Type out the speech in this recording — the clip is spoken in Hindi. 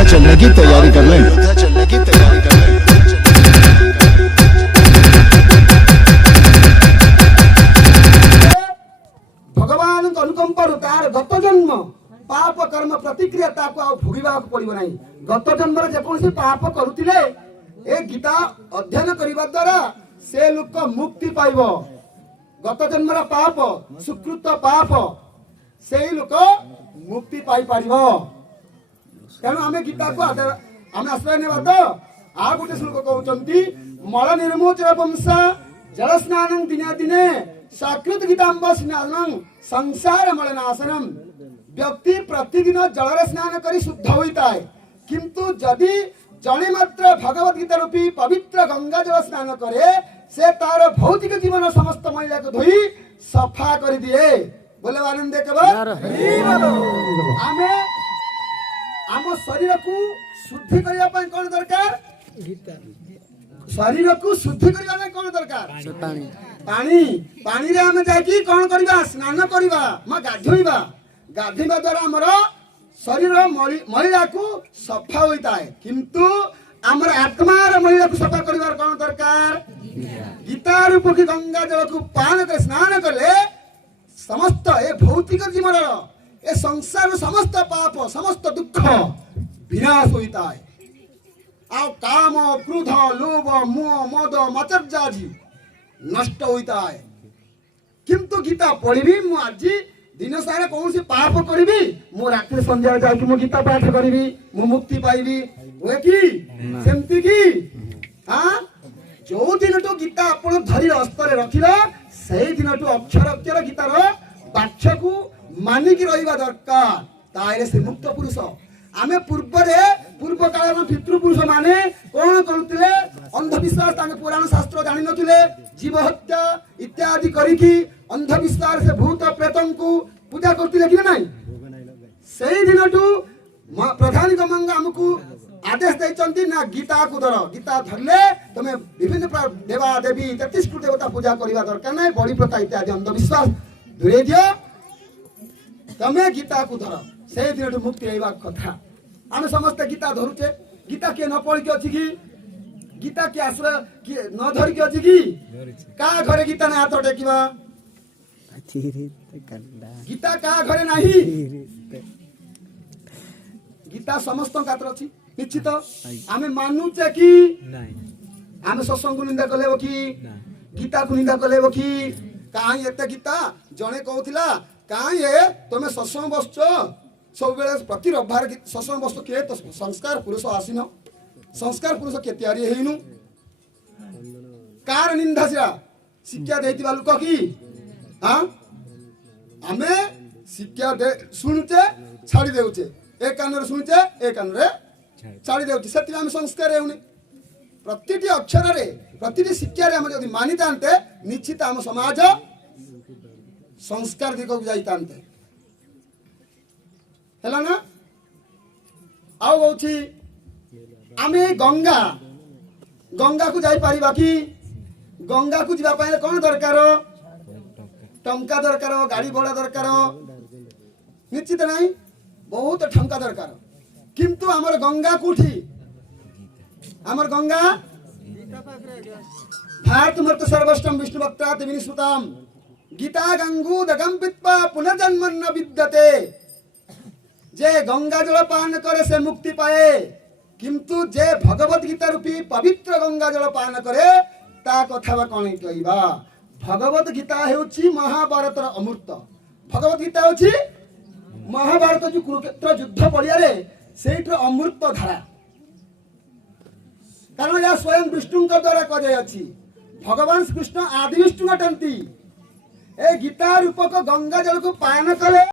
अयोध्या चलने की तैयारी कर लें। भगवान अनुकंपार तार गत जन्म पाप कर्म प्रतिक्रिया भोगवा पड़ो ना। गत जन्म जेकोसी पाप करुले ए गीता अध्ययन करने द्वारा से लोक मुक्ति पाइब। गत जन्म पाप सुकृत पाप से लोक मुक्ति पाई पार। तेणु आम गीता को आम आश्रय ने आ गोटे श्लोक कहते मल निर्मोचन वंशा जल स्नान दिने दिने सकृत गीतांब स्नान संसार मलनाशनम। व्यक्ति प्रतिदिन जल स्नान कर शुद्ध होता है, किंतु जदि जड़े मात्र भगवत गीता रूपी पवित्र गंगा जल स्नान करे से तार भौतिक जीवन समस्त महिला को धोई सफा कर दिए। बोले आनंद आमे आम शरीर को शुद्धि करने कौन दरकार? शरीर को शुद्धि करने कौन दरकार? पानी। पानी रे आमे जाकी कौन करबा? स्नान करबा गाधोइबा। गाधोइबा द्वारा हमर शरीर महिला को सफा होता है, किंतु आमर आत्मार महिला को सफा करिवार कौन दरकार? गीता रूप की गंगा जल को पान कर स्नान कले समस्त ए भौतिक जीवन ए संसार समस्त पाप समस्त दुख विनाश होता है। आ काम क्रोध लोभ मोह मद मचर्याजी नष्ट होता है। किंतु गीता पढ़ी मु आज दिन सारा कौन सी पाप करी मु रात्रि संध्या जाकि मु गीता पाठ करी मु मुक्ति पाइबी हुए कि सेमती कि? हाँ, जो दिन तो गीता आपण धरी हस्तर रखिल से दिन तो अक्षर अक्षर गीतार वाक्य को मानिकी रहिबा दरकार। ताइले से मुक्त पुरुष आमे पूर्व काल पितृपुरुष माने कौन करते? अंधविश्वास पुराण शास्त्र जानी नथिले, जीव हत्या इत्यादि करिकी अंधविश्वास से भूत प्रेतों को पूजा करते कि नहीं? से दिनटू प्रधान गमंगा हमको आदेश देचंती ना गीता को धर। गीता धरले तमे विभिन्न देवा देवी 33 देवता पूजा करबा दरकार नहीं। बड़ी प्रथा इत्यादि अंधविश्वास दूरे दियो। तमे गीता को धर से दिन मुक्ति होगा कथा। आम समस्त गीता धरुचे। गीता किए न पढ़ के अच्छी कि? गीता किए आश्रय किए न धर के अच्छी कि? का घरे गीता ने हाथ टेकिबा? गीता का घरे नहीं। गीता समस्त हाथ अच्छी निश्चित। आम मानुचे कि आम सत्संग को निंदा कले कि गीता को निंदा कले कि? कहीं एत गीता जड़े कहला कहीं तुम सत्संग बसच सब बेले प्रति रविवार सत्संग बस किए तो संस्कार पुरुष आसीन संस्कार पुरुष के तैयारी हेनु कार निंदा शिक्षा देथिबा लोक कि? हाँ, आमे शिक्षा दे शुणुचे छाड़ी देउचे। एक कान शुणुचे एक कान छाड़ी देउचे। से आम संस्कार हेउनी। प्रतिटी अक्षर रे प्रतिटी शिक्षा रे हम जदि मानि तांते निश्चित आम समाज संस्कार दिगक जाई तांते हैला ना। आउ होछि आमे गंगा को जाई पारिबा कि? गंगा को जिबा पाए कोन दरकार? टंका दरकार, गाड़ी घोड़ा दरकार निश्चित नहीं, बहुत टंका दरकार। किंतु हमर गंगा कोठी? हमर गंगा भारत मर्त सर्वष्टम विष्णु वक्त्रात विनिश्रुताम गीता गंगू दगम पित्वा पुनर्जन्म न विद्यते। जे गंगा जल पान करे से मुक्ति पाए, किंतु जे भगवत गीता रूपी पवित्र गंगा जल पान करे ता कथा कौन कहवा? भगवत गीता हेउछि महाभारतर अमृत। भगवत गीता हेउछि महाभारत जो कुरुक्षेत्र युद्ध पड़िया से अमृत धारा। कारण यह स्वयं विष्णु द्वारा कही। भगवान कृष्ण आदि विष्णु अटंती। ए गीता रूपक गंगा जल को पान कले